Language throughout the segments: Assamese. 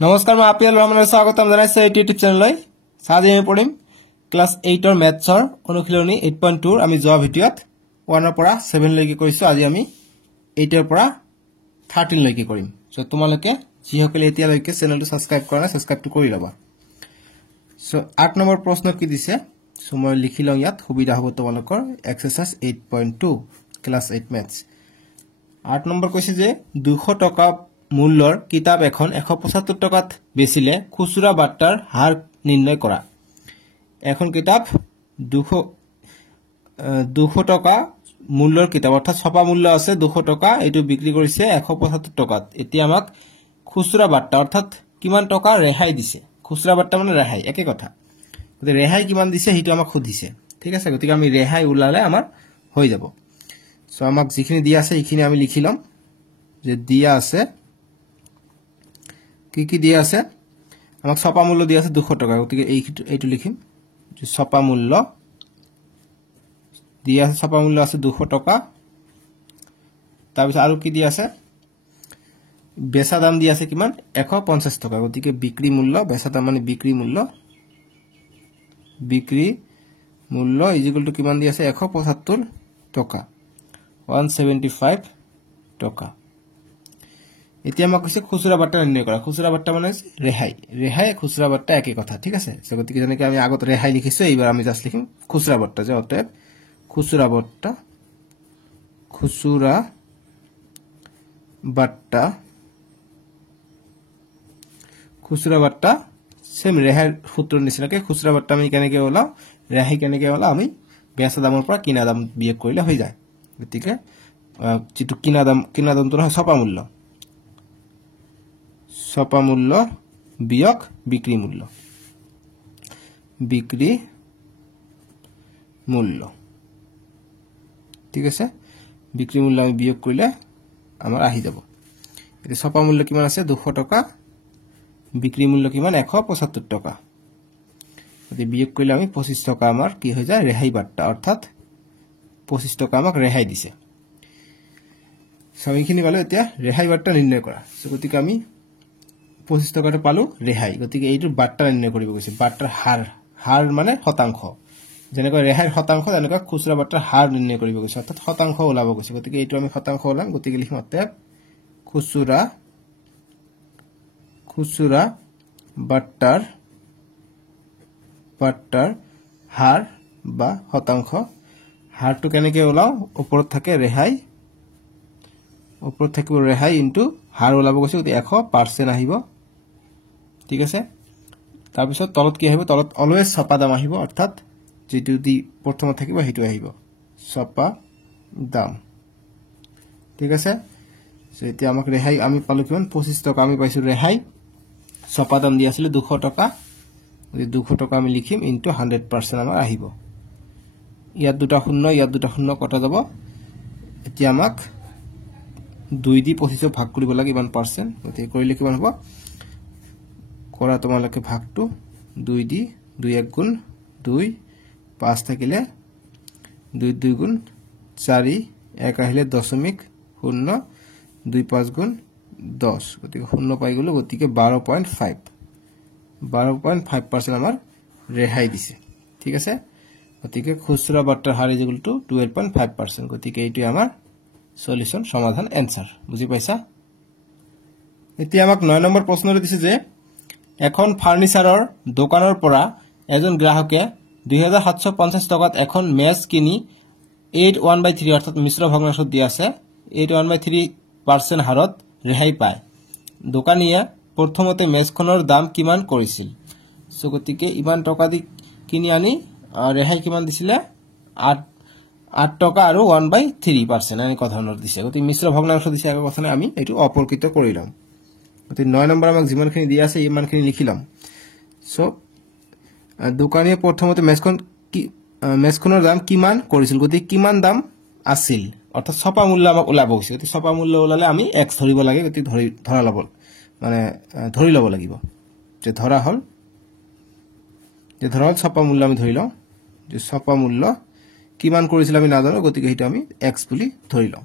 নমস্কাৰ মই আপিয়াল ৰহমানৰ স্বাগতম জনাইছো এই ইউটিউব চেনেললৈ আজি আমি পঢ়িম ক্লাস 8 ৰ মেথছৰ অনুশীলনী 8.2 আমি যোৱা ভিডিঅত 1 ৰ পৰা 7 লৈকে কৰিছো আজি আমি 8 ৰ পৰা 13 লৈকে কৰিম সো তোমালোকে যিসকলে এতিয়ালৈকে চেনেলটো সাবস্ক্ৰাইব কৰা নাই সাবস্ক্ৰাইবটো কৰি লবা সো 8 নম্বৰ প্ৰশ্ন কি দিছে সো মই লিখি লওঁ ইয়াত সুবিধা হ'ব তোমালোকৰ এক্সাৰসাইজ 8.2 ক্লাস 8 মেথছ 8 নম্বৰ কৈছে যে 200 টকা মূল্যৰ কিতাপ এখন 175 টকাত বেচিলে খুচুৰা বাট্টাৰ হাৰ নিৰ্ণয় কৰা এখন কিতাপ 200 টকা মূল্যৰ কিতাপ অৰ্থাৎ ছপা মূল্য আছে 200 টকা এটো বিক্ৰী কৰিছে 175 টকাত এতিয়া আমাক খুচুৰা বাট্টা অৰ্থাৎ কিমান টকা ৰেহাই দিছে খুচুৰা বাট্টা মানে ৰেহাই একে কথা গতে ৰেহাই কিমান দিছে হিটো আমাক খুদিছে ঠিক আছে গতিকে আমি ৰেহাই উলালে আমাৰ হৈ যাব সো আমাক যিখিনি দিয়া আছে এইখিনি আমি লিখি লম যে দিয়া আছে কি দিয়া আছে আমাক ছপা মূল্য দিয়া আছে 200 টাকা গতিকে এইটো লিখিম যে ছপা মূল্য দিয়া আছে ছপা মূল্য আছে 200 টাকা তাৰপিছত আৰু কি দিয়া আছে বেচা দাম দিয়া আছে কিমান 150 টাকা গতিকে বিক্ৰী মূল্য বেচা দাম মানে বিক্ৰী মূল্য ইকুয়াল টু কিমান দিয়া আছে 175 টাকা 175 টাকা এতিয়া আমাক কৈছে খুচুৰা বাট্টা নিৰ্ণয় কৰা খুচুৰা বাট্টা মানে ৰেহাই খুচুৰা বাট্টা একে কথা ঠিক আছে গতিকে যেনেকৈ আমি আগত ৰেহাই লিখিছো এইবাৰ আমি জাস্ট লিখিম খুচুৰা বাট্টা যে অতএব খুচুৰা বাট্টা সেম ৰেহাইৰ সূত্ৰৰ নিচিনাকৈ খুচুৰা বাট্টা আমি কেনেকৈ ওলাও ৰেহাই কেনেকৈ ওলাও আমি বেচা দামৰ পৰা কিনা দাম বিয়োগ কৰিলে হৈ যায় গতিকে যেটো কিনা দামটো নহয় ছপা মূল্য বিয়োগ বিক্ৰী মূল্য ঠিক আছে বিক্ৰী মূল্য আমি বিয়োগ কৰিলে আমাৰ আহি যাব এতে ছপা মূল্য কিমান আছে 200 টাকা বিক্ৰী মূল্য কিমান 175 টাকা এতে বিয়োগ কৰিলে আমি 25 টাকা আমাৰ কি হৈ যায় ৰেহাই বাট্টা অৰ্থাৎ 25 টাকা আমাক ৰেহাই দিছে সবখিনি পালো এতিয়া ৰেহাই বাট্টা নিৰ্ণয় কৰা গতিকে আমি 25 টাকাটো পালো ৰেহাই গতিকে এইটো বাট্টা নিৰ্ণয় কৰিব গৈছে বাট্টাৰ হাৰ মানে শতাংশ যেনেকৈ ৰেহাইৰ শতাংশ এনেকৈ খুচুৰা বাট্টাৰ হাৰ নিৰ্ণয় কৰিব গৈছে অৰ্থাৎ শতাংশ ওলাব গৈছে গতিকে এইটো আমি শতাংশ ওলাম গতিকে লিখিম অতএব খুচুৰা বাট্টাৰ হাৰ বা শতাংশ হাৰটো কেনেকৈ ওলাও ওপৰত থাকে ৰেহাই ওপৰত থাকিব ৰেহাই ইনটু হাৰ ওলাব গৈছে গতি 100% আহিব ঠিক আছে তাৰপিছত তলত কি আহিব তলত অলৱেজ ছপা দাম আহিব অৰ্থাৎ যেটো দি প্ৰথমত থাকিব হেতু আহিব ছপা দাম ঠিক আছে সো এতিয়া আমাক ৰেহাই আমি পালো কিমান 25 টাকা আমি পাইছো ৰেহাই ছপা দাম দি আছিল 200 টাকা গতি 200 টাকা আমি লিখিম ইনটু 100% আমাৰ আহিব ইয়াত দুটা শূন্য কটা যাব এতিয়া আমাক 2 দি 25 ভাগ কৰিব লাগে ইমান পাৰ্সেন্ট গতি কৰিলে কিমান হ'ব কৰা তোমালকে ভাগটো 2 দি 2 1 গুণ 2 5 থাকিলে 2 2 গুণ 4 1 আহিলে 0.0 2 5 গুণ 10 গতিকে 0 পাই গলো গতিকে 12.5% আমাৰ ৰেহাই দিছে ঠিক আছে গতিকে খুচুৰা বাট্টাৰ হাৰ ইকুয়াল টু 12.5% গতিকে এইটো আমাৰ সলিউশন সমাধান এনসাৰ বুজি পাইছা এতিয়া আমাক 9 নম্বৰ প্ৰশ্নটো দিছে যে এখন ফাৰ্নিচাৰৰ দোকানৰ পৰা এজন গ্ৰাহকে 2750 টকাত এখন মেজ কিনি 8/1/3 অৰ্থাৎ মিশ্ৰ ভগ্নাংশ দিয়া আছে 8/1/3% হাৰত ৰেহাই পায় দোকানীয়ে প্ৰথমতে মেজখনৰ দাম কিমান কৰিছিল সো গতিকে ইমান টকা দি কিনি আনি ৰেহাই কিমান দিছিলে 8 টাকা আৰু 1/3% এনে কথা ধৰণৰ দিছে গতি মিশ্ৰ ভগ্নাংশ দিছে এক কথা আমি এটো অপৰকৃত কৰি লম গতি 9 নম্বৰ আমাক যিমানখিনি দিয়া আছে ইমানখিনি লিখিলাম সো দোকানীয়ে প্ৰথমতে মেজখনৰ দাম কিমান কৰিছিল গতি কিমান দাম আছিল অৰ্থাৎ ছপা মূল্য আমাক ওলাব গৈছে গতি ছপা মূল্য ওলালে আমি x ধৰিব লাগে গতি ধৰি লব লাগিব যে ধৰা হল ছপা মূল্য আমি ধৰি লওঁ যে ছপা মূল্য কিমান কৰিছিল আমি নাজানো গতিকে হিটো আমি x বুলি ধৰি লওঁ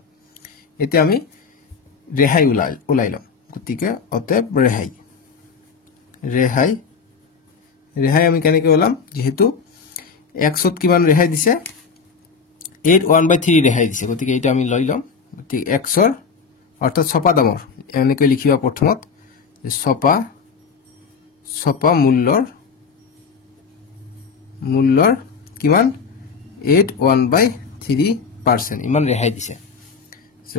এতিয়া আমি ৰেহাই ওলাই লওঁ গতিকে অতএব ৰেহাই ৰেহাই ৰেহাই আমি কেনেকৈ ওলাম যেহেতু xত কিমান ৰেহাই দিছে 8/1/3 ৰেহাই দিছে গতিকে এটা আমি লৈ লম গতিকে xৰ অৰ্থাৎ ছপা দামৰ এনেকৈ লিখিবা প্ৰথমত যে ছপা মূল্যৰ কিমান 8/1/3% ইমান ৰেহাই দিছে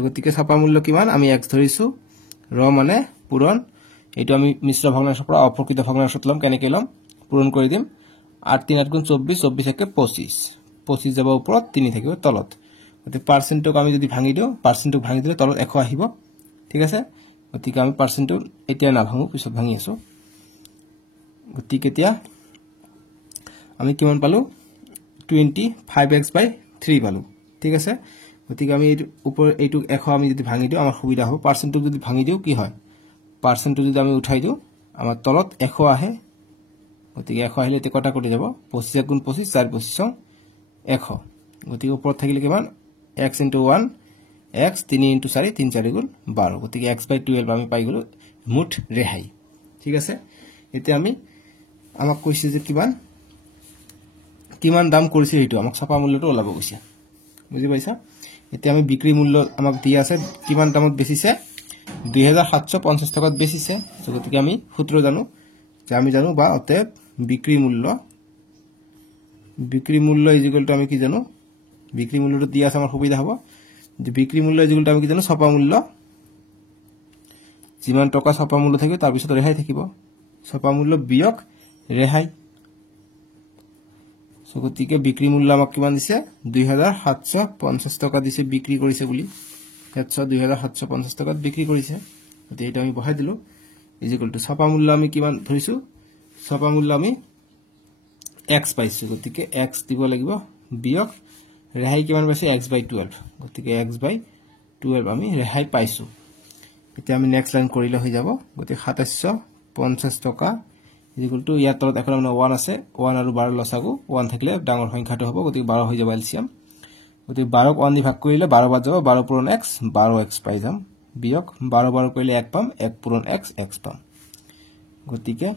গতিকে ছপা মূল্য কিমান আমি x ধৰিছো ৰ মানে পূৰণ এইটো আমি মিশ্ৰ ভগ্নাংশৰ পৰা অপ্ৰকৃত ভগ্নাংশত লম কেনেকৈ লম পূৰণ কৰি দিম 8 3 8 গুণ 24 24 একে 25 যাব ওপৰত 3 থাকিব তলত গতিকে পাৰ্চেন্টক আমি যদি ভাঙি দিও পাৰ্চেন্টক ভাঙি দিলে তলত 100 আহিব ঠিক আছে গতিকে আমি পাৰ্চেন্টটো এতিয়া না ভাঙো পিছত ভাঙি আছো গতিকে এতিয়া আমি কিমান পালো 25x/3 পালো ঠিক আছে গতিকে আমি এই ওপৰ এইটো 100 আমি যদি ভাঙি দিও আমাৰ সুবিধা হ'ব পাৰ্চেন্টক যদি ভাঙি দিও কি হয় পাৰ্চেন্টটো যদি আমি উঠাই দিও আমাৰ তলত 100 আহে গতিকে 100 আহিলে তে কটা কৰি যাব 25 গুণ 25 4 25 100 গতিকে ওপৰত থাকিলে কিমান x * 1 x 3 * 4 3 4 গুণ 12 গতিকে x/12 আমি পাই গলো মুঠ ৰেহাই ঠিক আছে এতিয়া আমি আমাক কৈছে যে কিমান দাম কৰিছে এইটো আমাক ছপা মূল্যটো ওলাব কৈছে বুজি পাইছা এতিয়া আমি বিক্ৰী মূল্য আমাক দিয়া আছে কিমান দামত বেচিছে 2750 টকাত বেচিছে গতিকে আমি সূত্ৰ জানো যে আমি জানো বা অতএব বিক্ৰী মূল্য ইকুয়াল টু আমি কি জানো বিক্ৰী মূল্যটো দিয়া আছে আমাৰ সুবিধা হ'ব যে বিক্ৰী মূল্য ইকুয়াল টু আমি কি জানো ছপা মূল্য যিমান টকা ছপা মূল্য থাকিব তাৰ পিছত ৰেহাই থাকিব ছপা মূল্য বিয়োগ ৰেহাই গতিকে বিক্ৰী মূল্য আমাক কিমান দিছে 2750 টকা দিছে বিক্ৰী কৰিছে বুলি 2750 টকাত বিক্ৰী কৰিছে গতিকে এটা আমি বহাই দিলো ইকুয়াল টু ছপা মূল্য আমি কিমান ধৰিছো ছপা মূল্য আমি x পাইছো গতিকে x দিব লাগিব বিয়োগ ৰেহাই কিমান পাইছে x/12 গতিকে x/12 আমি ৰেহাই পাইছো এতিয়া আমি নেক্সট লাইন কৰিলে হৈ যাব গতিকে 2750 টকা ইকুয়াল টু ইয়াত তলত এখন 1 আছে 1 আৰু 12 লসাগু 1 থাকিলে ডাঙৰ সংখ্যাটো হ'ব গতিকে 12 হৈ যাব এলসিয়াম গতিকে 12 ক 1 দি ভাগ কৰিলে 12 বাদ যাব 12 পূৰণ x 12x পাই যাম বিয়োগ 12 12 কৰিলে 1 পাম 1 পূৰণ x x পাম গতিকে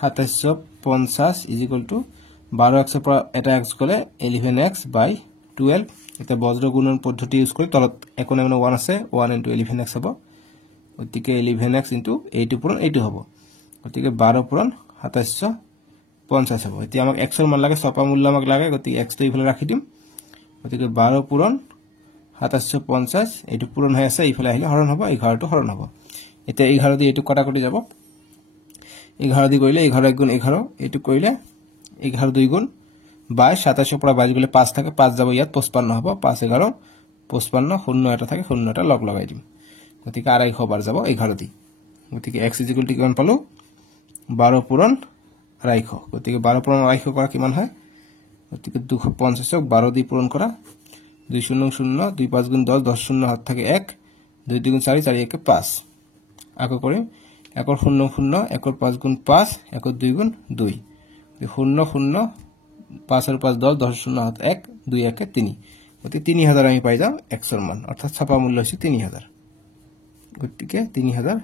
2750 ইকুয়াল টু 12x ৰ পৰা এটা x গলে 11x/12 এটা বজ্ৰ গুণন পদ্ধতি ইউজ কৰি তলত এখন 1 আছে 1 * 11x হ'ব গতিকে 11x * এইটো পূৰণ এইটো হ'ব গতিকে 12 পূৰণ 2750 হ'ব এতিয়া আমাক x ৰ মান লাগে ছপা মূল্য আমাক লাগে গতিকে x টো ইফালে ৰাখি দিম গতিকে 12 পূৰণ 2750 এইটো পূৰণ হৈ আছে ইফালে আহিলে হৰণ হ'ব 11 টো হৰণ হ'ব এতিয়া 11 দি এইটো কটা কৰি যাব 11 দি কৰিলে 11 * 11 এইটো কৰিলে 11 2 গুণ 22 27 পৰা 22 গলে 5 থাকে 5 যাব ইয়াত 55 হ'ব 5 11 55 0 এটা থাকে 0 এটা লগ লগাই দিম গতিকে 250 বাৰ যাব 11 দি গতিকে x = কিমান পালো 12 পূৰণ 250 গতিকে 12 পূৰণ 250 কৰা কিমান হয় গতিকে 250 ক 12 দি পূৰণ কৰা 2 0 0 2 5 গুণ 10 10 0 হাত থাকে 1 2 2 গুণ 4 4 1 5 আকৌ কৰিম 1 0 0 1 5 গুণ 5 1 2 গুণ 2 0 0 5 আৰু 5 10 10 0 হাত 1 2 1 3 গতিকে 3000 আমি পাই যাম x ৰ মান অৰ্থাৎ ছপা মূল্য হৈছে 3000 গতিকে 3000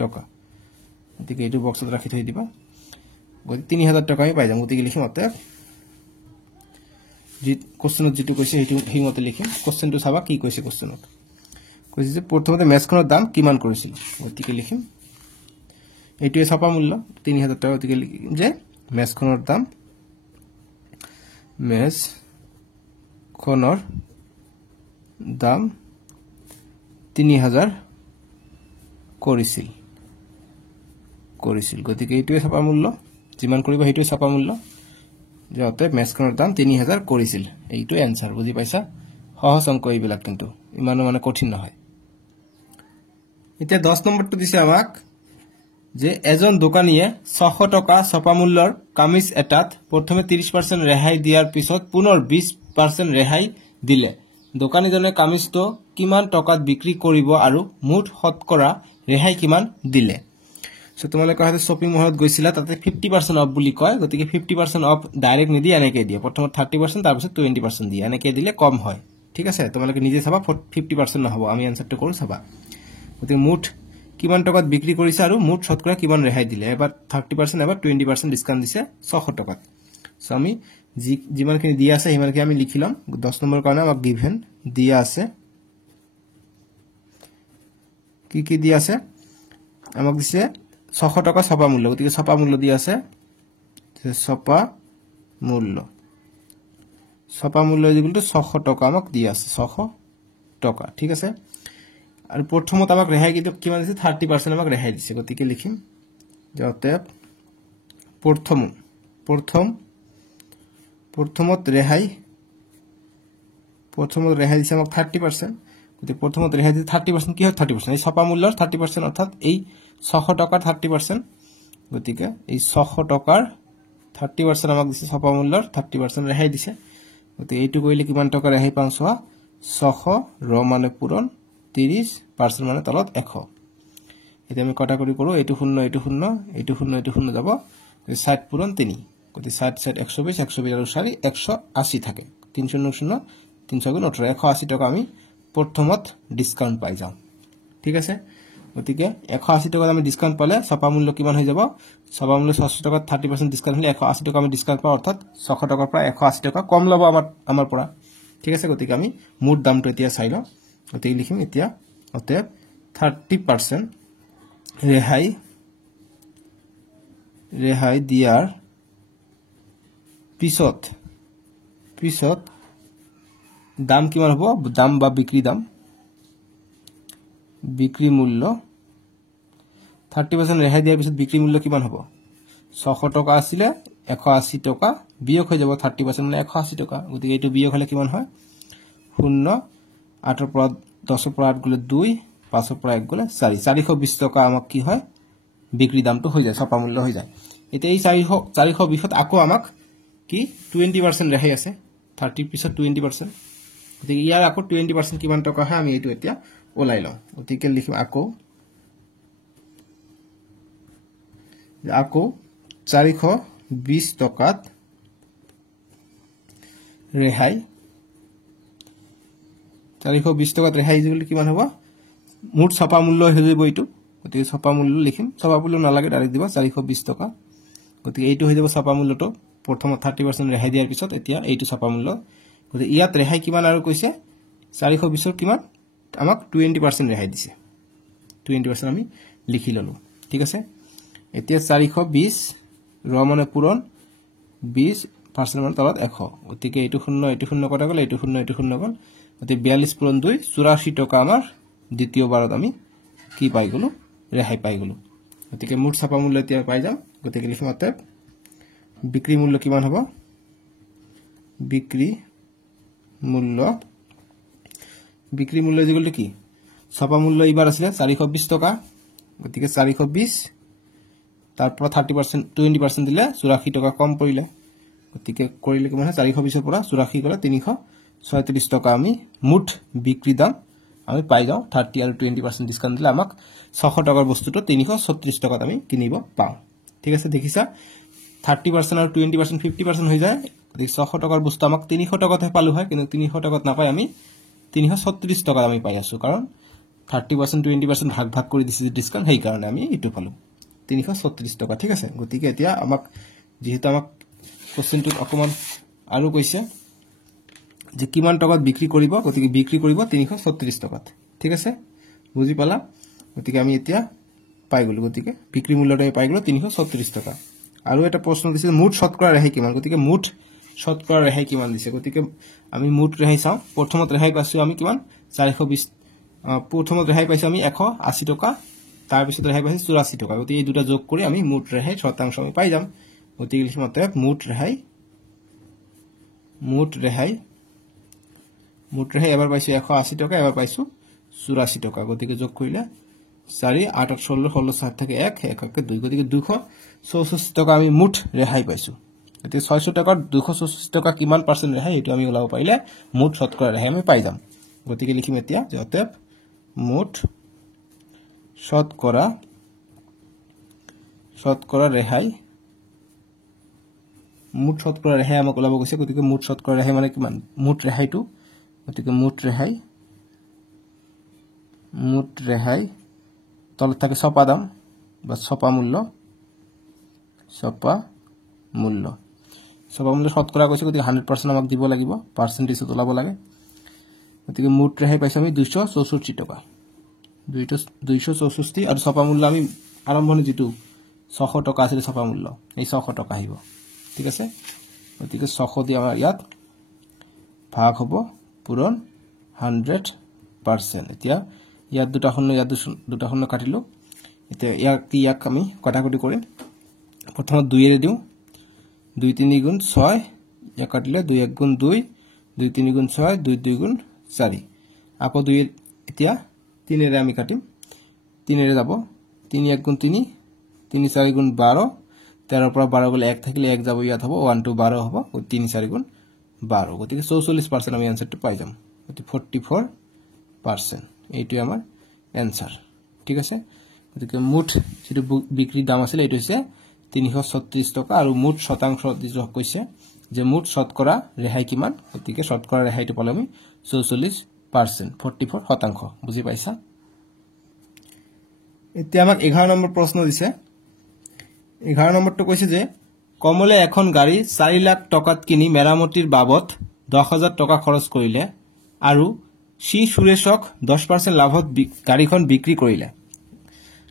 টকা গতিকে এইটো বক্সত ৰাখি থৈ দিবা গতিকে 3000 টকা আমি পাই যাম গতিকে লিখিম অতএব যি কোশ্চেনত যেটো কৈছে হেতু হিমতে লিখিম কোশ্চেনটো চাবা কি কৈছে কোশ্চেনত কৈছে যে প্ৰথমতে মেছখনৰ দাম কিমান কৰিছিল গতিকে লিখিম এইটোৱে ছপা মূল্য 3000 টকা গতিকে লিখিম যে মেছখনৰ দাম 3000 কৰিছিল গতিকে এইটোৱে ছপা মূল্য যিমান কৰিব হেতুৱে ছপা মূল্য যে অতএব মেছখনৰ দাম 3000 কৰিছিল এইটো এনসার বুজি পাইছা সহজ অংক এইবিলাক কিন্তু ইমান মানে কঠিন নহয় এতিয়া 10 নম্বৰটো দিছে আমাক যে এজন দোকানীয়ে 600 টকা ছপা মূল্যৰ কামিজ এটাত প্ৰথমে 30% ৰেহাই দিয়াৰ পিছত পুনৰ 20% ৰেহাই দিলে দোকানীজনে কামিজটো কিমান টকাত বিক্ৰী কৰিব আৰু মুঠ শতকৰা ৰেহাই কিমান দিলে সো তোমালোকে হয়তো শপিং মলত গৈছিলা তাতে 50% অফ বুলি কয় গতিকে 50% অফ ডাইৰেক্ট নিদি এনেকৈ দিয়ে প্ৰথমে 30% তাৰ পিছত 20% দিয়ে এনেকৈ দিলে কম হয় ঠিক আছে তোমালোকে নিজে চাবা 50% নহব আমি আনসারটো কৰো চাবা গতিকে মুঠ কিমান টকাত বিক্ৰী কৰিছে আৰু মুঠ শতকৰা কিমান ৰেহাই দিলে এবাৰ 30% এবাৰ 20% ডিসকাউন্ট দিছে 600 টকাত সো আমি যিমানখিনি দিয়া আছে হিমানখিনি আমি লিখিলাম 10 নম্বৰ কাৰণে আমাক গিভেন দিয়া আছে কি দিয়া আছে আমাক দিছে 600 টকা ছপা মূল্য গতিকে ছপা মূল্য দিয়া আছে ছপা মূল্য ইকুয়াল টু 600 টাকা আমাক দিয়া আছে 600 টাকা ঠিক আছে আৰু প্ৰথমত আমাক ৰেহাই কিমান দিছে 30% আমাক ৰেহাই দিছে গতিকে লিখিম যে অতএব প্ৰথমত ৰেহাই দিছে আমাক 30% গতিকে প্ৰথমত ৰেহাই দিছে 30% কি হয় 30% এই ছপা মূল্যৰ 30% অৰ্থাৎ এই 600 টাকাৰ 30% গতিকে এই 600 টাকাৰ 30% আমাক দিছে ছপা মূল্যৰ 30% ৰেহাই দিছে গতিকে এইটো কইলে কিমান টকা ৰেহাই পাম সোৱা 600 ৰ মানে পূৰণ 30% মানে তলত 100 এটা আমি কটা কৰি কৰো এইটো শূন্য যাব 60 পূৰণ 3 গতি 60 120 120 আৰু 4 180 থাকে 300 300 গুণ 18 180 টাকা আমি প্ৰথমত ডিসকাউন্ট পাই যাম ঠিক আছে গতিকে 180 টাকা আমি ডিসকাউন্ট পালে ছপা মূল্য কিমান হৈ যাব ছপা মূল্য 600 টাকা 30% ডিসকাউন্ট হলে 180 টাকা আমি ডিসকাউন্ট পাও অৰ্থাৎ 600 টাকাৰ পৰা 180 টাকা কম লব আমাৰ পৰা ঠিক আছে গতিকে আমি মুঠ দামটো এতিয়া চাই লও গতিকে লিখিম এতিয়া অতএব 30% ৰেহাই দিয়াৰ পিছত দাম কিমান হ'ব দাম বা বিক্ৰী মূল্য 30% ৰেহাই দিয়াৰ পিছত বিক্ৰী মূল্য কিমান হ'ব 600 টাকা আছিল 180 টাকা বিয়োগ হৈ যাব 30% মানে 180 টাকা গতিকে এইটো বিয়োগ হলে কিমান হয় 0 8 পৰা 10 পৰা 8 গলে 2 5 পৰা 1 গলে 4 420 টাকা আমাক কি হয় বিক্ৰী দামটো হৈ যায় ছপা মূল্য হৈ যায় এতিয়া এই 420 আকৌ আমাক কি 20% ৰেহাই আছে 30 পিছত 20% গতিকে ইয়াৰ আকৌ 20% কিমান টকা হয় আমি এইটো এতিয়া ওলাই লওঁ গতিকে লিখিম আকৌ 420 টকাত ৰেহাই 420 টকাত ৰেহাই দিলে কিমান হ'ব মুঠ ছপা মূল্য হৈ যাব এইটো গতিকে ছপা মূল্য লিখিম ছপা মূল্য নালাগে ডাইৰেক্ট দিব 420 টকা গতিকে এইটো হৈ যাব ছপা মূল্যটো প্ৰথমত 30% ৰেহাই দিয়াৰ পিছত এতিয়া এইটো ছপা মূল্য গতিকে ইয়াত ৰেহাই কিমান আৰু কৈছে 420 ৰ কিমান আমাক 20% ৰেহাই দিছে 20% আমি লিখি ললো ঠিক আছে এতিয়া 420 ৰ মানে পূৰণ 20% মানে তলত 100 গতিকে এইটো শূন্য কটা গলে এইটো শূন্য গল গতিকে 42 পূৰণ 2 84 টকা আমাৰ দ্বিতীয়বাৰত আমি কি পাই গলো ৰেহাই পাই গলো গতিকে মুঠ ছপা মূল্য এতিয়া পাই যাম গতিকে লিখিম অতএব বিক্ৰী মূল্য কিমান হ'ব বিক্ৰী মূল্য যেগুলো কি ছপা মূল্য এবাৰ আছিল 420 টকা গতিকে 420 তাৰপৰা 30% 20% দিলে 84 টকা কম পৰিলে গতিকে কৰিলে কিমান হয় 420 ৰ পৰা 84 গলে 336 টকা আমি মুঠ বিক্ৰী দাম আমি পাই যাও 30 আৰু 20% ডিসকাউন্ট দিলে আমাক 600 টাকাৰ বস্তুটো 336 টাকাত আমি কিনিব পাও ঠিক আছে দেখিছা 30% আৰু 20% 50% হৈ যায় গতিকে 600 টাকাৰ বস্তু আমাক 300 টাকাতে পালো হয় কিন্তু 300 টাকাত নাপাই আমি 336 টাকা আমি পাই আছো কাৰণ 30% 20% ভাগ কৰি দিছে ডিসকাউন্ট হেই কাৰণে আমি ইটো পালো 336 টাকা ঠিক আছে গতিকে এতিয়া আমাক যেহেতু আমাক কোশ্চেনটো অকমান আৰু কৈছে যে কিমান টাকাত বিক্ৰী কৰিব গতিকে বিক্ৰী কৰিব 336 টাকাত ঠিক আছে বুজি পালা গতিকে আমি এতিয়া পাই গলো গতিকে বিক্ৰী মূল্যটো পাই গলো 336 টাকা আৰু এটা প্ৰশ্ন দিছে মুঠ শতকৰা ৰেহাই কিমান গতিকে মুঠ শতকৰা ৰেহাই কিমান দিছে গতিকে আমি মুঠ ৰেহাই চাও প্ৰথমত ৰেহাই পাইছো আমি কিমান 420 প্ৰথমত ৰেহাই পাইছো আমি 180 টকা তাৰ পিছত ৰেহাই পাইছো 84 টকা গতিকে এই দুটা যোগ কৰি আমি মুঠ ৰেহাই শতাংশ আমি পাই যাম গতিকে লিখিম অতএব মুঠ ৰেহাই এবাৰ পাইছো 180 টকা এবাৰ পাইছো 84 টকা গতিকে যোগ কৰিলে 4 8 8 16 16 7 থেকে 1 1 কে 2 গতিকে 264 টকা আমি মুঠ ৰেহাই পাইছো গতিকে 600 টাকাৰ 264 টকা কিমান পাৰ্সেন্ট ৰেহাই এটো আমি ওলাব পাৰিলে মুঠ শতকৰা ৰেহাই আমি পাই যাম গতিকে লিখিম এতিয়া যে অতএব মুঠ শতকৰা ৰেহাই আমাক ওলাব গৈছে গতিকে মুঠ শতকৰা ৰেহাই মানে কিমান মুঠ ৰেহাইটো গতিকে মুঠ ৰেহাই তলত থাকে ছপা দাম বা ছপা মূল্য ছপা মূল্য শতকৰা কৈছে গতিকে 100% আমাক দিব লাগিব পাৰ্সেন্টেজত ওলাব লাগে গতিকে মুঠ ৰেহাই পাইছো আমি 264 টকা 264 আৰু ছপা মূল্য আমি আৰম্ভণি যেটো 600 টকা আছিল ছপা মূল্য এই 600 টকা আহিব ঠিক আছে গতিকে 600 দি আমাৰ ইয়াত ভাগ হ'ব পূৰণ 100% এতিয়া ইয়াত দুটা শূন্য কাটিলো এতিয়া ইয়াক আমি কটাকটি কৰিম প্ৰথমে 2 এৰে দিও 2 3 গুণ 6 ইয়াক কাটিলে 2 1 গুণ 2 2 3 গুণ 6 2 2 গুণ 4 আকৌ 2 এতিয়া 3 এৰে আমি কাটিম 3 এৰে যাব 3 1 গুণ 3 3 4 গুণ 12 13 পৰা 12 গলে 1 থাকিলে 1 যাব ইয়াত হ'ব 1 2 12 হ'ব 3 4 গুণ 12 গতিকে 44% আমি आंसरটো পাই যাম গতিকে 44% এইটো আমাৰ आंसर ঠিক আছে গতিকে মুঠ যেটো বিক্ৰি দাম আছিল এইটো হৈছে 336 টকা আৰু মুঠ শতাংশ দিজক কৈছে যে মুঠ শতকৰা ৰেহাই কিমান গতিকে শতকৰা ৰেহাইটো পালে আমি 44% 44% বুজি পাইছা এতিয়া আমাক 11 নম্বৰ প্ৰশ্ন দিছে 11 নম্বৰটো কৈছে যে কমলে এখন গাড়ী 4 লাখ টকাত কিনি মেৰামতিৰ বাবদ 10000 টকা খৰচ কৰিলে আৰু সুৰেশক 10% লাভত গাড়ীখন বিক্ৰী কৰিলে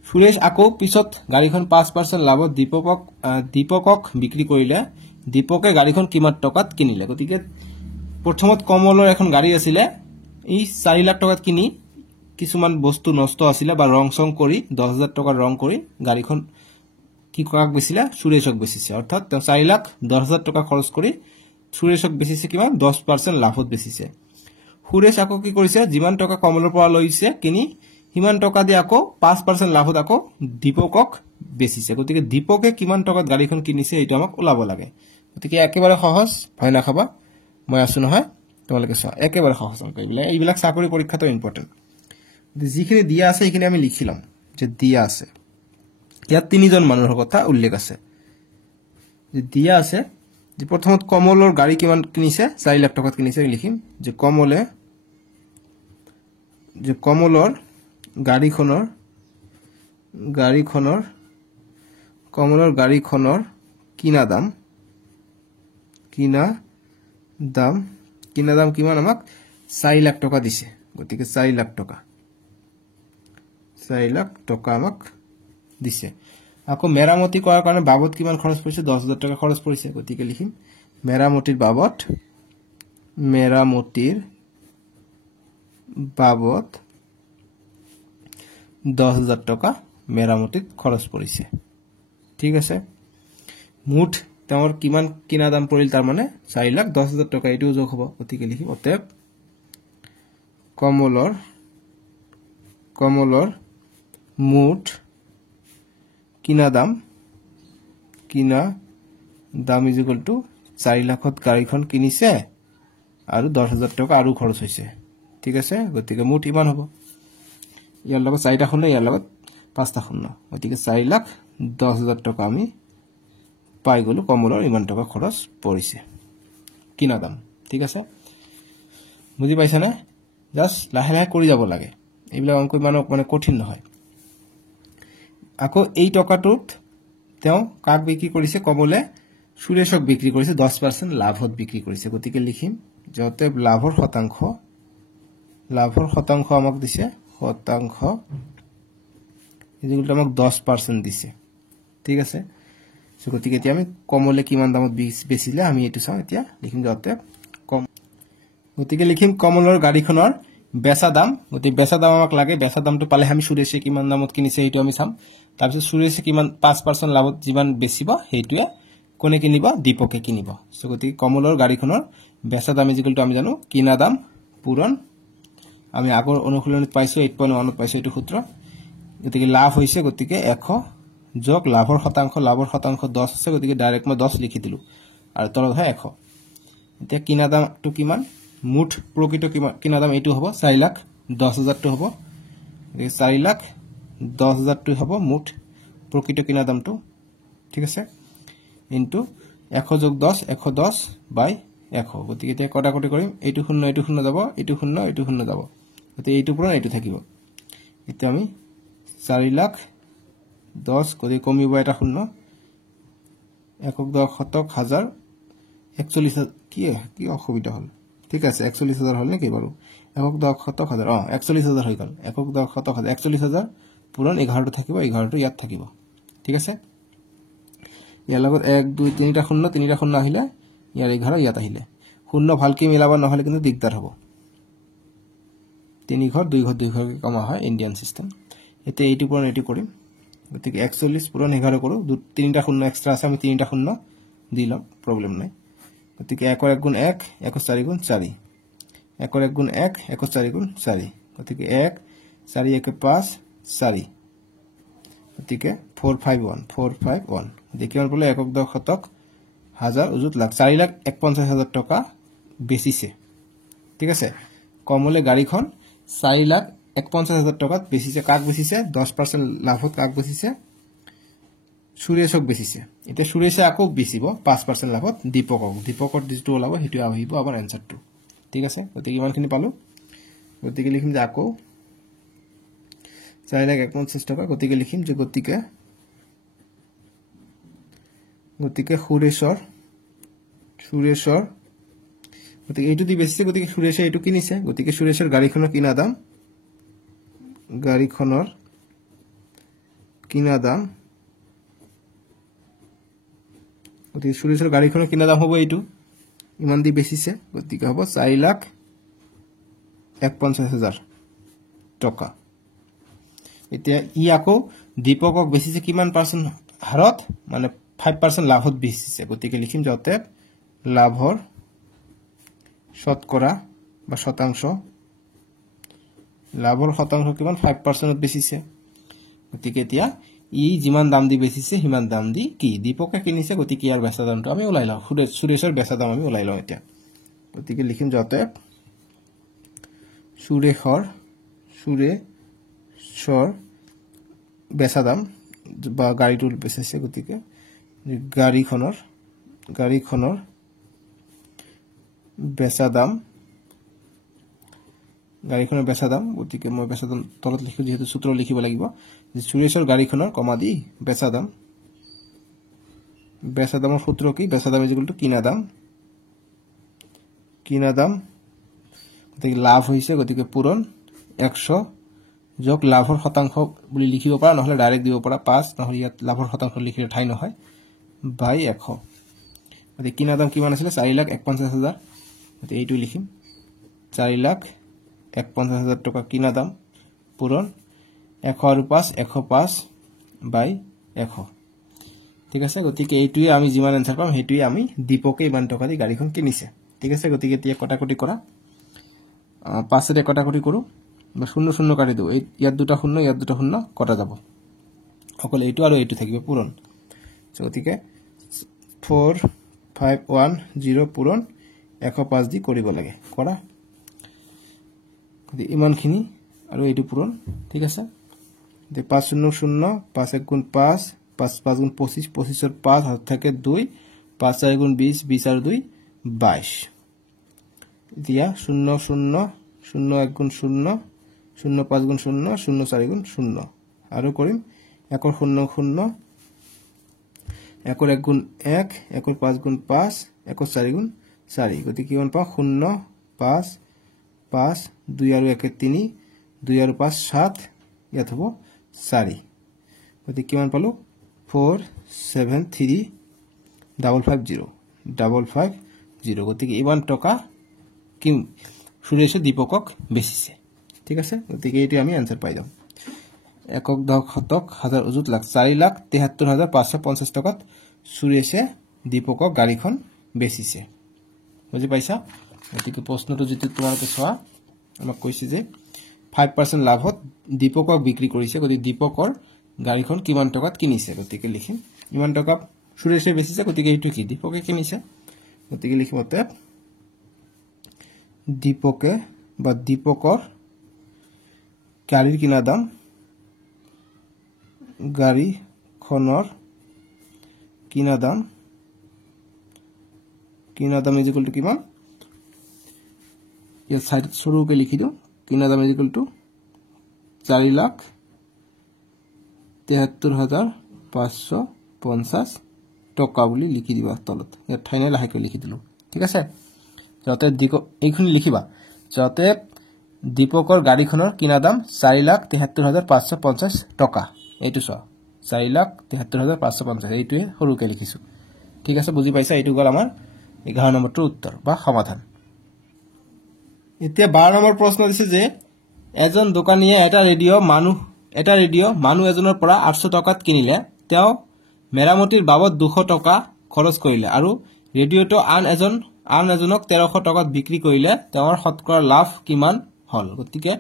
সুৰেশ আকৌ পিছত গাড়ীখন 5% লাভত দীপকক বিক্ৰী কৰিলে দীপকে গাড়ীখন কিমান টকাত কিনিলে গতিকে প্ৰথমত কমলৰ এখন গাড়ী আছিল এই 4 লাখ টকাত কিনি কিছুমান বস্তু নষ্ট আছিল বা ৰং সং কৰি 10000 টকা ৰং কৰি গাড়ীখন কি কাক বেচিলা সুৰেশক বেচিছে অৰ্থাৎ 4 লাখ 10000 টকা খৰচ কৰি সুৰেশক বেচিছে কিমান 10% লাভত বেচিছে সুৰেশ আকৌ কি কৰিছে যিমান টকা কমলৰ পৰা লৈছে কিনি হিমান টকা দি আকৌ 5% লাভত আকৌ দীপকক বেচিছে গতিকে দীপকে কিমান টকাত গাড়ীখন কিনিছে এটা আমাক ওলাব লাগে গতিকে একেবাৰে সহজ ভয় নাখাবা মই আছো নহয় তোমালোকে চোৱা একেবাৰে সহজ কৰিলে এইবিলাক চাকৰি পৰীক্ষাটো ইম্পৰ্টেন্ট যিখিনি দিয়া আছে এইখিনি আমি লিখিলাম যে দিয়া আছে ইয়াত তিনিজন মানুহৰ কথা উল্লেখ আছে যে দিয়া আছে যে প্ৰথমত কমলৰ গাড়ী কিমান কিনিছে 4 লাখ টকাত কিনিছে লিখিম যে কমলৰ গাড়ীখনৰ কিনা দাম কিমান আমাক 4 লাখ টকা দিছে গতিকে 4 লাখ টকা আমাক দিছে আকৌ মেৰামতি কৰাৰ কাৰণে বাবদ কিমান খৰচ পৰিছে 10000 টকা খৰচ পৰিছে গতিকে লিখিম মেৰামতিৰ বাবদ 10000 টকা মেৰামতিত খৰচ পৰিছে ঠিক আছে মুঠ তেওঁৰ কিমান কিনা দাম পৰিল তাৰ মানে 4,10,000 টকা এইটো যোগ হ'ব গতিকে লিখিম অতএব কমলৰ মুঠ কিনা দাম ইজ ইকুয়াল টু 4 লাখত গাড়ীখন কিনিছে আৰু 10000 টকা আৰু খৰচ হৈছে ঠিক আছে গতিকে মুঠ ইমান হ'ব ইয়াৰ লগত 4টা শূন্য ইয়াৰ লগত 5টা শূন্য গতিকে 4,10,000 টকা আমি পাই গলো কমলৰ ইমান টকা খৰচ পৰিছে কিনা দাম ঠিক আছে বুজি পাইছা না জাস্ট লাহে লাহে কৰি যাব লাগে এইবিলাক অংক মানে কঠিন নহয় আকৌ এই টকাটোত তেওঁ কাক বিক্ৰী কৰিছে কমলে সুৰেশক বিক্ৰী কৰিছে 10% লাভত বিক্ৰী কৰিছে গতিকে লিখিম যতে লাভৰ শতাংশ আমাক দিছে শতাংশ এগুলো আমাক 10% দিছে ঠিক আছে সো গতিকে এতিয়া আমি কমলে কিমান দামত বেচিলে আমি এটো চাও এতিয়া লিখিম যতে কম গতিকে লিখিম কমলৰ গাড়ীখনৰ বেচা দাম গতি বেচা দাম আমাক লাগে বেচা দামটো পালে আমি সুৰেশে কিমান দামত কিনিছে এইটো আমি চাম তাৰপিছত সুৰেশে কিমান 5% লাভত যিমান বেচিব হেইটোৱে কোনে কিনিব দীপকে কিনিব সো গতি কমলৰ গাড়ীখনৰ বেচা দাম ইজিকলটো আমি জানো কিনা দাম পূৰণ আমি আগৰ অনুশীলনত পাইছো 8.1 ত পাইছো এইটো সূত্ৰ গতিকে লাভ হৈছে গতিকে 100 যোগ লাভৰ শতাংশ 10 আছে গতিকে ডাইৰেক্ট মই 10 লিখি দিলো আৰু তলত হয় 100 এতিয়া কিনা দামটো কিমান মুঠ প্ৰকৃত কিনা দাম এইটো হ'ব 4,10,000 টো হ'ব এই 4,10,000 টো হ'ব মুঠ প্ৰকৃত কিনা দামটো ঠিক আছে ইনটু 100 যোগ 10 110 বাই 100 গতিকে এতিয়া কটাকটি কৰিম এইটো শূন্য যাব এইটো শূন্য যাব গতিকে এইটো পুৰা এইটো থাকিব এতিয়া আমি 4,10,000 গতিকে কমিব এটা শূন্য একক দশ শতক হাজাৰ 41,000 কি অসুবিধা হল ঠিক আছে 41,000 হল নেকি বাৰু একক দশ শতক হাজাৰ 41,000 হৈ গল একক দশ শতক হাজাৰ 41,000 পূৰণ 11টো থাকিব 11টো ইয়াত থাকিব ঠিক আছে ইয়াৰ লগত 1 2 3টা শূন্য আহিলে ইয়াৰ 11 ইয়াত আহিলে শূন্য ভালকৈ মিলাব নহলে কিন্তু দিগদাৰ হ'ব 3 ঘৰ 2 ঘৰ 2 ঘৰ কমা হয় ইন্ডিয়ান সিস্টেম এতে এইটো পূৰণ এইটো কৰিম গতিকে 41 পূৰণ 11 কৰো 3টা শূন্য এক্সট্ৰা আছে আমি 3টা শূন্য দিলাম প্ৰবলেম নাই গতিকে 1 ৰ 1 গুণ 1 1 ৰ 4 গুণ 4 1 ৰ 1 গুণ 1 1 ৰ 4 গুণ 4 গতিকে 1 4 1 5 4 গতিকে 451 দেখিব বলে একক দশ শতক হাজাৰ উজুত লাখ 4,51,000 টকা বেচিছে ঠিক আছে কমলে গাড়ীখন 4,51,000 টকাত বেচিছে কাক বেচিছে 10% লাভত কাক বেচিছে সুৰেশক বেচিছে এটা সুৰেশে আকৌ বেচিব 5% লাভত দীপকৰ যেটো ওলাব হেতু আহিব আমাৰ এনসারটো ঠিক আছে গতিকে ইমানখিনি পালো গতিকে লিখিম যে আকৌ 4,51,000 টকা গতিকে লিখিম যে গতিকে সুৰেশৰ গতিকে এইটো দি বেচিছে গতিকে সুৰেশে এইটো কিনিছে গতিকে সুৰেশৰ গাড়ীখনৰ কিনা দাম গতিকে সুৰেশৰ গাড়ীখনৰ কিনা দাম হ'ব এইটো ইমান দি বেচিছে গতিকে হ'ব 4,51,000 টকা এতিয়া ই আকৌ দীপকক বেচিছে কিমান পাৰ্সেন্ট হাৰত মানে 5% লাভত বেচিছে গতিকে লিখিম যাতে লাভৰ শতকৰা বা শতাংশ কিমান 5% বেচিছে গতিকে এতিয়া ই যিমান দাম দি বেচিছে হিমান দাম দি কি দীপকে কিনিছে গতিকে ইয়াৰ বেচা দামটো আমি উলাই লওঁ সুৰেশৰ বেচা দাম আমি উলাই লওঁ এতিয়া গতিকে লিখিম যাতে সুৰেশৰ বেচা দাম বা গাড়ীটো বেচিছে গতিকে গাড়ীখনৰ বেচা দাম গতিকে মই বেচা দাম তলত লিখি যেহেতু সূত্ৰ লিখিব লাগিব যে সুৰেশৰ গাড়ীখনৰ কমা দি বেচা দামৰ সূত্র কি বেচা দাম ইকুয়াল টু কিনা দাম গতিকে লাভ হৈছে গতিকে পূৰণ 100 যোগ লাভৰ শতাংশ বুলি লিখিব পাৰা নহলে ডাইৰেক্ট দিব পাৰা 5 নহলে ইয়াত লাভৰ শতাংশ লিখিলে ঠাই নহয় বাই 100 গতিকে কিনা দাম কিমান আছিল 4,51,000 গতিকে এইটো লিখিম 4,51,000 টকা কিনা দাম পূৰণ 100 আৰু 5 105 বাই 100 ঠিক আছে গতিকে এইটোই আমি যিমান আনসাৰ পাম হেতুই আমি দীপকে ইমান টকা দি গাড়ীখন কিনিছে ঠিক আছে গতিকে এতিয়া কটাকটি কৰা 5 এ কটাকটি কৰো বা 0 0 কাটি দিও ইয়াত দুটা শূন্য কটা যাব অকল এইটো আৰু এইটো থাকিব পূৰণ গতিকে 4510 পূৰণ 105 দি কৰিব লাগে কৰা গতিকে ইমানখিনি আৰু এইটো পূৰণ ঠিক আছে তে 5 0 0 5 1 গুণ 5 5 5 গুণ 25 25 এর 5 হাত থাকে 2 5 4 গুণ 20 20 আর 2 22 দিয়া 0 0 0 1 গুণ 0 0 5 গুণ 0 0 4 গুণ 0 আৰু কৰিম 1 ৰ 0 0 1 ৰ 1 গুণ 1 1 ৰ 5 গুণ 5 1 ৰ 4 গুণ 4 গতি কিমান পাও 0 5 5 2 আৰু 1 3 2 আৰু 5 7 ইয়াত হ'ব 4 গতি কিমান পালো 473550 গতিকে ইমান টকা কি সুৰেশ দীপকক বেচিছে ঠিক আছে গতিকে এইটো আমি আনসাৰ পাই যাম একক দশ শতক হাজাৰ উজুত লাখ 4,73,550 টকাত সুৰেশে দীপকক গাড়ীখন বেচিছে বুজি পাইছা গতিকে প্ৰশ্নটো যেটো তোমালোকে চোৱা আমাক কৈছে যে 5% লাভত দীপকক বিক্ৰী কৰিছে গতিকে দীপকৰ গাড়ীখন কিমান টকাত কিনিছে গতিকে লিখিম ইমান টকা সুৰেশে বেচিছে গতিকে এইটো কি দীপকে কিনিছে গতিকে লিখিম অতএব দীপকে বা দীপকৰ গাড়ীৰ কিনা দাম গাড়ীখনৰ কিনা দাম ইকুয়াল টু কিমান ইয়াত সাইড সৰুকে লিখি দিও কিনা দাম ইকুয়াল টু 4,51,000 ৭৩,৫৫০ টকা বুলি লিখি দিবা তলত ইয়াত ঠাইনে লাহেকৈ লিখি দিলো ঠিক আছে যাতে এইখিনি লিখিবা যাতে দীপকৰ গাড়ীখনৰ কিনা দাম ৪,৭৩,৫৫০ টকা এইটো চ ৪,৭৩,৫৫০ এইটোৱে সৰুকৈ লিখিছো ঠিক আছে বুজি পাইছা এইটো গল আমাৰ 11 নম্বৰটোৰ উত্তৰ বা সমাধান এতিয়া 12 নম্বৰ প্ৰশ্ন দিছে যে এজন দোকানীয়ে এটা ৰেডিঅ' মানুহ এজনৰ পৰা 800 টকাত কিনিলে তেওঁ মেৰামতিৰ বাবদ 200 টকা খৰচ কৰিলে আৰু ৰেডিঅ'টো আন এজনক 1300 টকাত বিক্ৰী কৰিলে তেওঁৰ শতকৰা লাভ কিমান হল গতিকে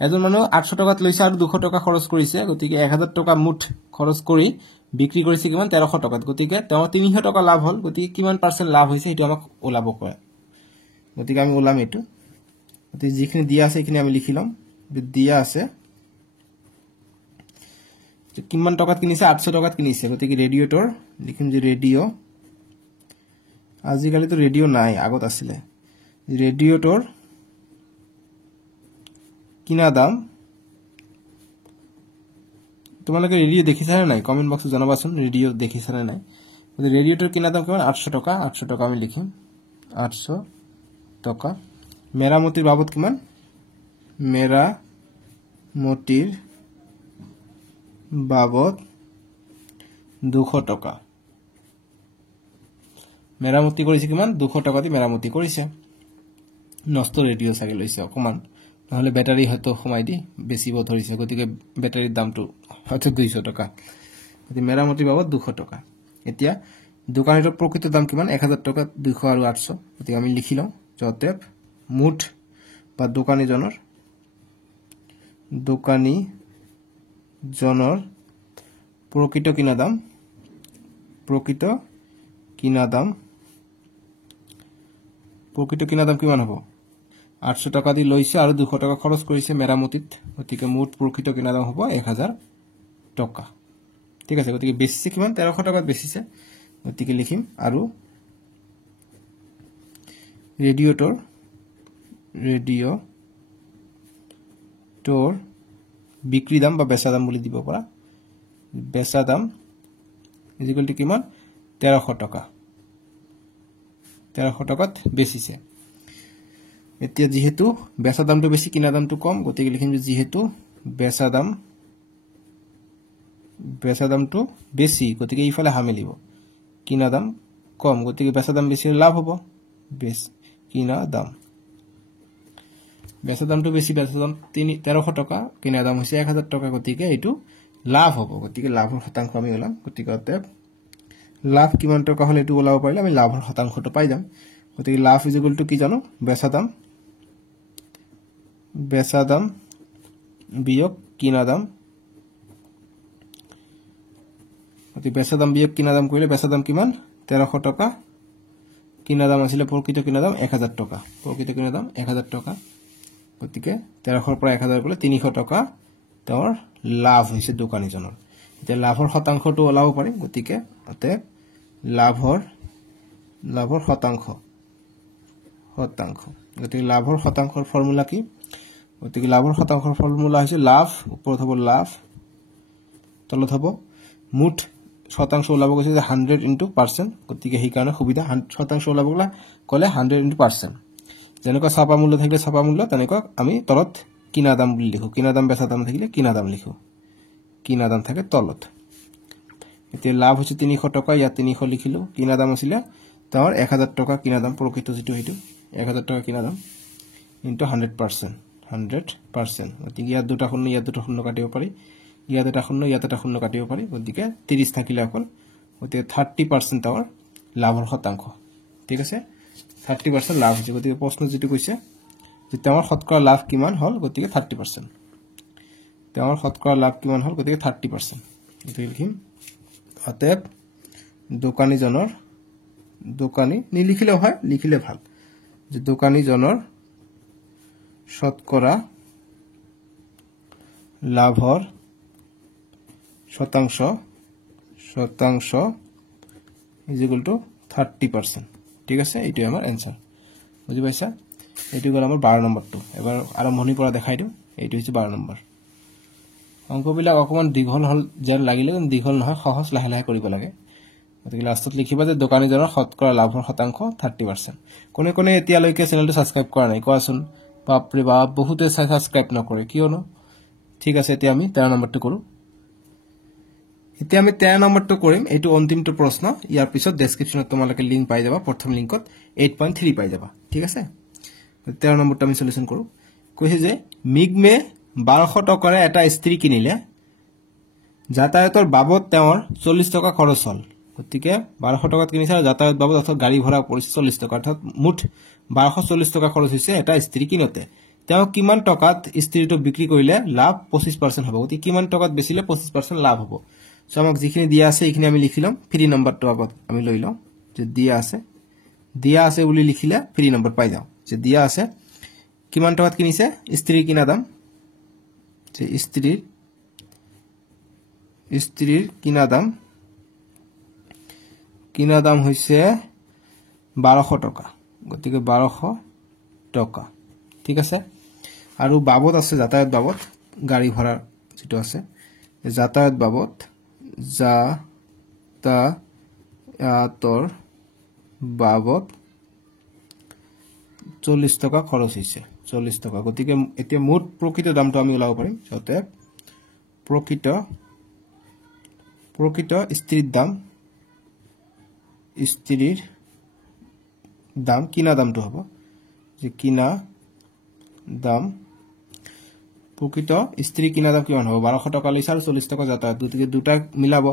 এজন মানুহ 800 টকাত লৈছে আৰু 200 টকা খৰচ কৰিছে গতিকে 1000 টকা মুঠ খৰচ কৰি বিক্ৰী কৰিছে কিমান 1300 টকাত গতিকে তেওঁ 300 টকা লাভ হল গতিকে কিমান পাৰ্চেন্ট লাভ হৈছে এটো আমাক ওলাব কয় গতিকে আমি ওলাম এটো গতিকে যিখিনি দিয়া আছে এইখিনি আমি লিখি লম দিয়া আছে কিমান টকাত কিনিছে 800 টকাত কিনিছে গতিকে ৰেডিঅ'টোৰ লিখিম যে ৰেডিঅ' আজিকালি তো ৰেডিঅ' নাই আগত আছিল ৰেডিঅ'টোৰ কিনা দাম তোমালোকে ৰেডিঅ' দেখিছানে নাই কমেন্ট বক্সত জনাবাচোন ৰেডিঅ' দেখিছানে নাই গতিকে ৰেডিঅ'টোৰ কিনা দাম কিমান 800 টকা আমি লিখিম 800 টকা মেৰামতিৰ বাবদ কিমান মেৰামতিৰ বাবদ 200 টকা মেৰামতি কৰিছে কিমান 200 টকা দি মেৰামতি কৰিছে নষ্ট ৰেডিঅ' চাগে লৈছে অকমান নহলে ব্যাটাৰি হয়তো কমাই দি বেছিব ধৰিছে গতিকে ব্যাটাৰিৰ দামটো হয়তো 200 টকা গতিকে মেৰামতিৰ বাবদ 200 টকা এতিয়া দোকানীৰ প্ৰকৃত দাম কিমান 1000 টকা 200 আৰু 800 গতিকে আমি লিখি লওঁ যতে মুঠ বা দোকানীজনৰ প্ৰকৃত কিনা দাম কিমান হ'ব 800 টকা দি লৈছে আৰু 200 টকা খৰচ কৰিছে মেৰামতিত গতিকে মুঠ প্ৰকৃত কিনা দাম হ'ব 1000 টকা ঠিক আছে গতিকে বেছিছে কিমান 1300 টকাত বেছিছে গতিকে লিখিম আৰু ৰেডিঅ'টোৰ বিক্ৰী দাম বা বেচা দাম বুলি দিব পৰা বেচা দাম ইকুৱেল টু কিমান 1300 টকাত বেছিছে এতিয়া যেহেতু বেচা দামটো বেছি কিনা দামটো কম গতিকে লিখিম যে যেহেতু বেচা দামটো বেছি গতিকে ইফালে হামেলিব কিনা দাম কম গতিকে বেচা দাম বেছি লাভ হ'ব কিনা দাম বেচা দামটো বেছি বেচা দাম 1300 টকা কিনা দাম হৈছে 1000 টকা গতিকে এটো লাভ হ'ব গতিকে লাভৰ শতাংশ আমি ওলাম গতিকে লাভ কিমান টকা হলে এটো ওলাব পাৰিলে আমি লাভৰ শতাংশটো পাই যাম গতিকে লাভ ইজ ইকুৱেল টু কি জানো বেচা দাম বিয়োগ কিনা দাম গতিকে বেচা দাম বিয়োগ কিনা দাম কৰিলে বেচা দাম কিমান 1300 টকা কিনা দাম আছিল প্ৰকৃত কিনা দাম 1000 টকা প্ৰকৃত কিনা দাম 1000 টকা গতিকে 1300 পৰা 1000 গলে 300 টকা তেওঁৰ লাভ হৈছে দোকানীজনৰ এতিয়া লাভৰ শতাংশটো ওলাব পাৰি গতিকে অতে লাভৰ শতাংশ গতিকে লাভৰ শতাংশৰ ফৰ্মুলা কি গতিকে লাভৰ শতাংশৰ ফৰ্মুলা হৈছে লাভ ওপৰত হ'ব লাভ তলত হ'ব মুঠ শতাংশ ওলাব গৈছে 100 ইনটু পাৰ্চেন্ট গতিকে সেই কাৰণে সুবিধা শতাংশ ওলাব গলে 100 ইনটু পাৰ্চেন্ট যেনেকৈ ছাপা মূল্য থাকিলে ছাপা মূল্য তেনেকৈ আমি তলত কিনা দাম বুলি লিখো কিনা দাম বেচা দাম থাকিলে কিনা দাম লিখো কিনা দাম থাকে তলত এতিয়া লাভ হৈছে 300 টকা ইয়া 300 লিখিলো কিনা দাম আছিল তাৰ 1000 টকা কিনা দাম প্ৰকৃত যেটো হেতু 1000 টকা কিনা দাম ইনটু 100% গতিকে ইয়াত দুটা শূন্য কাটিব পাৰি ইয়াত এটা শূন্য কাটিব পাৰি গতিকে 30 থাকিলে অকল গতিকে 30% তাৰ লাভৰ শতাংশ ঠিক আছে 30% লাভ হৈছে গতিকে প্ৰশ্ন যেটো কৈছে যে তেওঁৰ শতকৰা লাভ কিমান হল গতিকে 30% তেওঁৰ শতকৰা লাভ কিমান হল গতিকে 30% এটো লিখিম অতএব দোকানী নিলিখিলে হয় লিখিলে ভাল যে দোকানীজনৰ শতকৰা লাভৰ শতাংশ ইজ ইকুৱেল টু 30% ঠিক আছে এইটো আমাৰ आंसर বুজি পাইছা এইটো গল আমাৰ 12 নম্বৰটো এবাৰ আৰম্ভণি পৰা দেখাই দিও এইটো হৈছে 12 নম্বৰ অংকবিলাক অকমান দীঘল হল যেন লাগিলে কিন্তু দীঘল নহয় সহজ লাহে লাহে কৰিব লাগে গতিকে লাষ্টত লিখিবা যে দোকানীজনৰ শতকৰা লাভৰ শতাংশ 30% কোনে কোনে এতিয়ালৈকে চেনেলটো সাবস্ক্ৰাইব কৰা নাই কোৱাচোন বাপৰে বাপ বহুতে সাবস্ক্ৰাইব নকৰে কিয়নো ঠিক আছে এতিয়া আমি 13 নম্বৰটো কৰো এতিয়া আমি 13 নম্বৰটো কৰিম এইটো অন্তিমটো প্ৰশ্ন ইয়াৰ পিছত ডেসক্ৰিপচনত তোমালোকে লিংক পাই যাবা প্ৰথম লিংকত 8.3 পাই যাবা ঠিক আছে 13 নম্বৰটো আমি সলিউশন কৰো কৈছে যে মিগমে 1200 টকাৰে এটা ইস্ত্ৰি কিনিলে যাতায়াতৰ বাবদ তেওঁৰ 40 টকা খৰচ হল গতিকে 1200 টকাত কিনিছে যাতায়াত বাবদ অৰ্থাৎ গাড়ী ভাড়া পৰিছে 40 টকা অৰ্থাৎ মুঠ 1240 টকা খৰচ হৈছে এটা ইস্ত্ৰি কিনতে তেওঁ কিমান টকাত ইস্ত্ৰিটো বিক্ৰী কৰিলে লাভ 25% হ'ব গতিকে কিমান টকাত বেচিলে 25% লাভ হ'ব সো আমাক যিখিনি দিয়া আছে এইখিনি আমি লিখিলাম ফ্রি নম্বৰটো আগত আমি লৈ লওঁ যে দিয়া আছে বুলি লিখিলে ফ্ৰি নম্বৰ পাই যাও যে দিয়া আছে কিমান টকাত কিনিছে ইস্ত্ৰি কিনা দাম যে ইস্ত্ৰিৰ কিনা দাম হৈছে 1200 টকা গতিকে 1200 টকা ঠিক আছে আৰু বাবদ আছে যাতায়াত বাবদ গাড়ী ভাড়া যেটো আছে যাতায়াত বাবদ যাতায়াতৰ বাবদ 40 টকা খৰচ হৈছে 40 টকা গতিকে এতিয়া মুঠ প্ৰকৃত দামটো আমি উলাব পাৰিম যতে প্ৰকৃত ইস্ত্ৰিৰ দাম কিনা দামটো হ'ব যে কিনা দাম প্ৰকৃত ইস্ত্ৰি কিনা দাম কিমান হ'ব 1200 টকা লৈছে আৰু 40 টকা যাতায়াত গতিকে দুটা মিলাব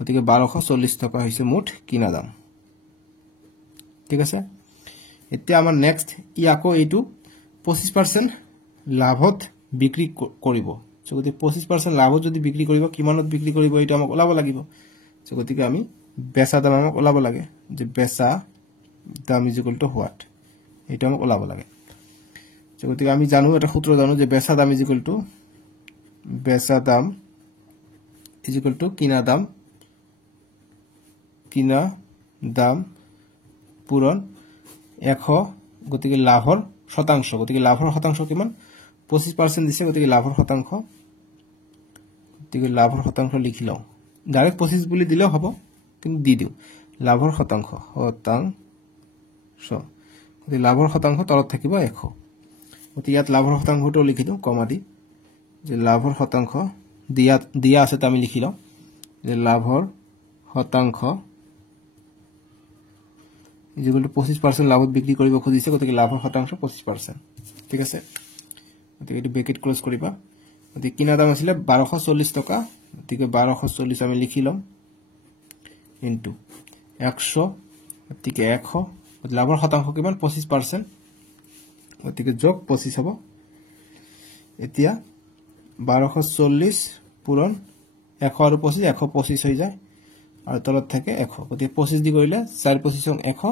গতিকে 1240 টকা হৈছে মুঠ কিনা দাম ঠিক আছে এতিয়া আমাৰ নেক্সট ইয়াকো এইটো 25% লাভত বিক্ৰী কৰিব সো গতি 25% লাভত যদি বিক্ৰী কৰিব কিমানত বিক্ৰী কৰিব এইটো আমাক ওলাব লাগিব সো গতিকে আমি বেচা দাম আমাক ওলাব লাগে যে বেচা দাম ইকুয়াল টু হোৱাট এইটো আমাক ওলাব লাগে সো গতিকে আমি জানো এটা সূত্র জানো যে বেচা দাম ইকুয়াল টু কিনা দাম পূরণ 100 গতিকে লাভৰ শতাংশ গতিকে লাভৰ শতাংশ কিমান 25% দিছে গতিকে লাভৰ শতাংশ লিখি লও ডাইৰেক্ট 25 বুলি দিলেও হ'ব কিন্তু দি দিও লাভৰ শতাংশ গতিকে লাভৰ শতাংশ তলত থাকিব 100 গতিকে ইয়াত লাভৰ শতাংশটো লিখি দিও কমা দি যে লাভৰ শতাংশ দিয়া আছে আমি লিখি লও যে লাভৰ শতাংশ ইকুয়াল টু 25% লাভত বিক্ৰী কৰিব খুজিছে গতিকে লাভৰ শতাংশ 25% ঠিক আছে গতিকে এটো ব্ৰেকেট ক্লোজ কৰিবা গতিকে কিনা দাম আছিল 1240 টকা গতিকে 1240 আমি লিখি লম ইনটু 100 গতিকে 100 লাভৰ শতাংশ কিমান 25% গতিকে যোগ 25 হ'ব এতিয়া 1240 পূৰণ 100 আৰু 25 125 হৈ যায় আৰু তলত থাকে 100 গতিকে 25 দি কৰিলে 4 25 100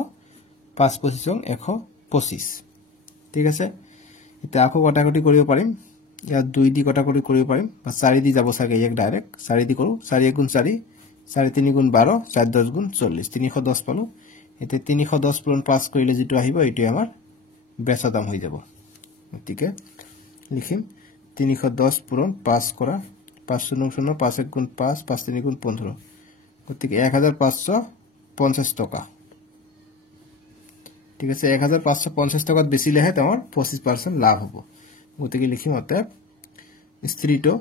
5 25 125 ঠিক আছে এটা আকৌ কটাকটি কৰিব পাৰিম ইয়া 2 দি কটাকটি কৰিব পাৰিম বা 4 দি যাব সাগে এক ডাইৰেক্ট 4 দি কৰো 4 গুণ 4 4 3 গুণ 12 4 10 গুণ 40 310 পালো এতে 310 পূৰণ 5 কৰিলে যেটো আহিব এটো আমাৰ বেচা দাম হৈ যাব গতিকে লিখিম 310 পূৰণ 5 কৰা 5 0 0 5 1 গুণ 5 5 3 গুণ 15 গতিকে 1550 টকা ঠিক আছে 1550 টকাত বেচিলেহে তেওঁৰ 25% লাভ হ'ব গতিকে লিখিম অতে ইস্ত্ৰিটো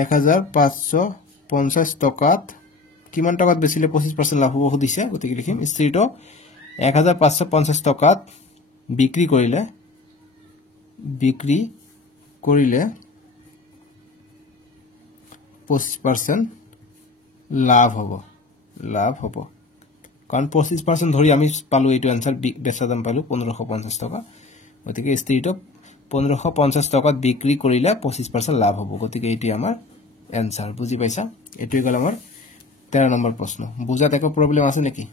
1550 টকাত কিমান টকাত বেচিলে 25% লাভ হ'ব দিছে গতিকে লিখিম ইস্ত্ৰিটো 1550 টকাত বিক্ৰী কৰিলে 25% লাভ হ'ব কাৰণ 25% ধৰি আমি পালো এইটো आंसर বেচা দাম পালো 1550 টকা গতিকে ইস্ত্ৰিটো 1550 টকাত বিক্ৰী কৰিলে 25% লাভ হ'ব গতিকে এইটো আমাৰ आंसर বুজি পাইছা এটোই গল আমাৰ 13 নম্বৰ প্ৰশ্ন বুজাত একো প্ৰবলেম আছে নেকি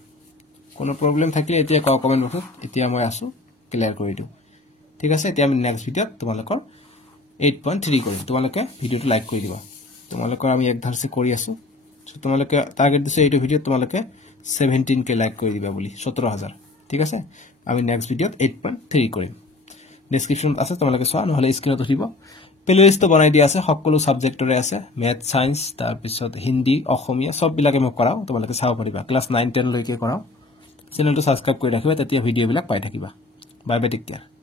কোনো প্ৰবলেম থাকিলে এতিয়া কমেন্ট বক্সত এতিয়া মই আছো ক্লিয়াৰ কৰি দিও ঠিক আছে এতিয়া আমি নেক্সট ভিডিওত তোমালোকৰ 8.3 কৰিম তোমালোকে ভিডিওটো লাইক কৰি দিবা তোমালোকৰ আমি এক ধাৰসে কৰি আছো সো তোমালোকে টাৰ্গেট দিছে এইটো ভিডিওত তোমালোকে 17 কে লাইক কৰি দিবা বুলি 17000 ঠিক আছে আমি নেক্সট ভিডিওত 8.3 কৰিম ডেসক্ৰিপশ্যনত আছে তোমালোকে চোৱা নহলে স্ক্ৰিনত উঠিব প্লেলিষ্ট বনাই দিয়া আছে সকলো সাবজেক্টৰে আছে ম্যাথ সায়েন্স তাৰ পিছত হিন্দী অসমীয়া সব বিলাকে মই কৰাও তোমালোকে চাও পাৰিবা ক্লাস 9 10 লৈকে কৰাও চেনেলটো সাবস্ক্ৰাইব কৰি ৰাখিবা তেতিয়া ভিডিও বিলাক পাই থাকিবা বাই বাই টেক কেয়াৰ